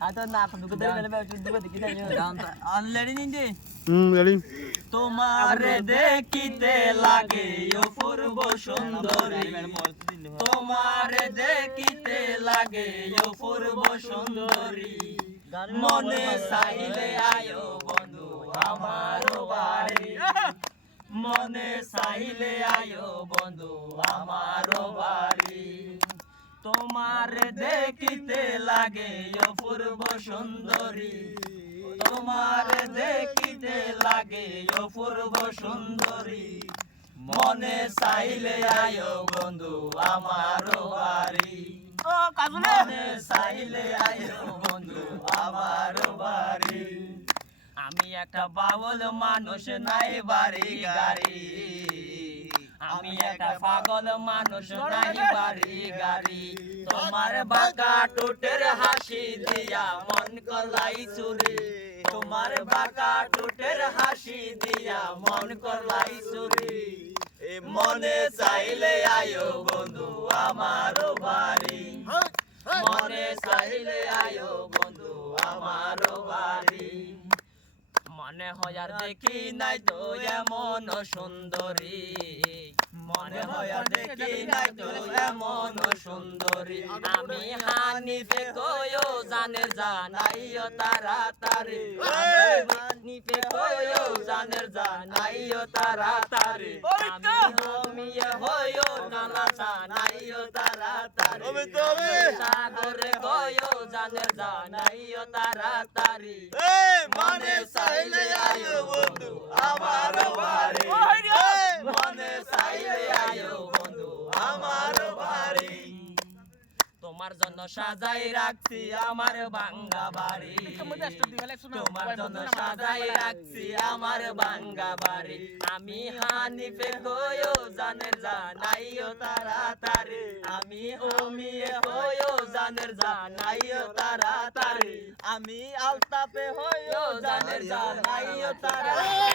atau nak aku dari mana macam tu kita ni. Already নিন্দে ready তোমারে দেখিতে লাগে অপূর্ব সুন্দরী তোমারে দেখিতে লাগে অপূর্ব সুন্দরী মনে চাইলে আয়ো বন্ধু আমার বাড়ি মনে চাইলে আয়ো বন্ধু আমার বাড়ি তোমারে দেখিতে লাগে অপূর্ব সুন্দরী তোমারে দেখিতে লাগে অপূর্ব সুন্দরী মনে চাইলে আয়ো বন্ধু আমার বাড়ি মনে চাইলে আয়ো বন্ধু আমার বাড়ি আমি একটা বাউল মানুষ নাই বাড়ি গাড়ি আমি একটা পাগল মানুষ নাই বাড়ি গাড়ি তোমার বাঁকা টুটের হাসি দিয়া মন করলাই চুরি তোমার বাঁকা টুটের হাসি দিয়া মন করলাই চুরি মনে চাইলে আয়ো বন্ধু আমার বাড়ি মনে চাইলে আয়ো বন্ধু আমার বাড়ি মনে হয় আর দেখি নাই তো এমন সুন্দরী মনে হয় আর দেখি নাই তো এমন সুন্দরী আমি হানিফে কয়ো জানে জানাইও তাড়াতাড়ি হানিফে কয়ো জানে জানাইও তাড়াতাড়ি আমি হমিয়ে হয়ো নালা জানাইও তাড়াতাড়ি সাগরে কয়ো জানে জানাইও তাড়াতাড়ি মনে চাইলে আয়ো বন্ধু আমার বাড়ি মনে চাইলে আয়ো বন্ধু আমার বাড়ি তোমার জন্য সাজাই রাখছি আমার ভাঙ্গা বাড়ি তোমার জন্য সাজাই রাখছি আমার ভাঙ্গা বাড়ি আমি হানিফে কয়ো জানের জানাইও তাড়াতাড়ি আমি ওমিয়ে কয়ো জানের জানাইও তাড়াতাড়ি আমি আলতাপে হয়ো জানের জানাইও তাড়াতাড়ি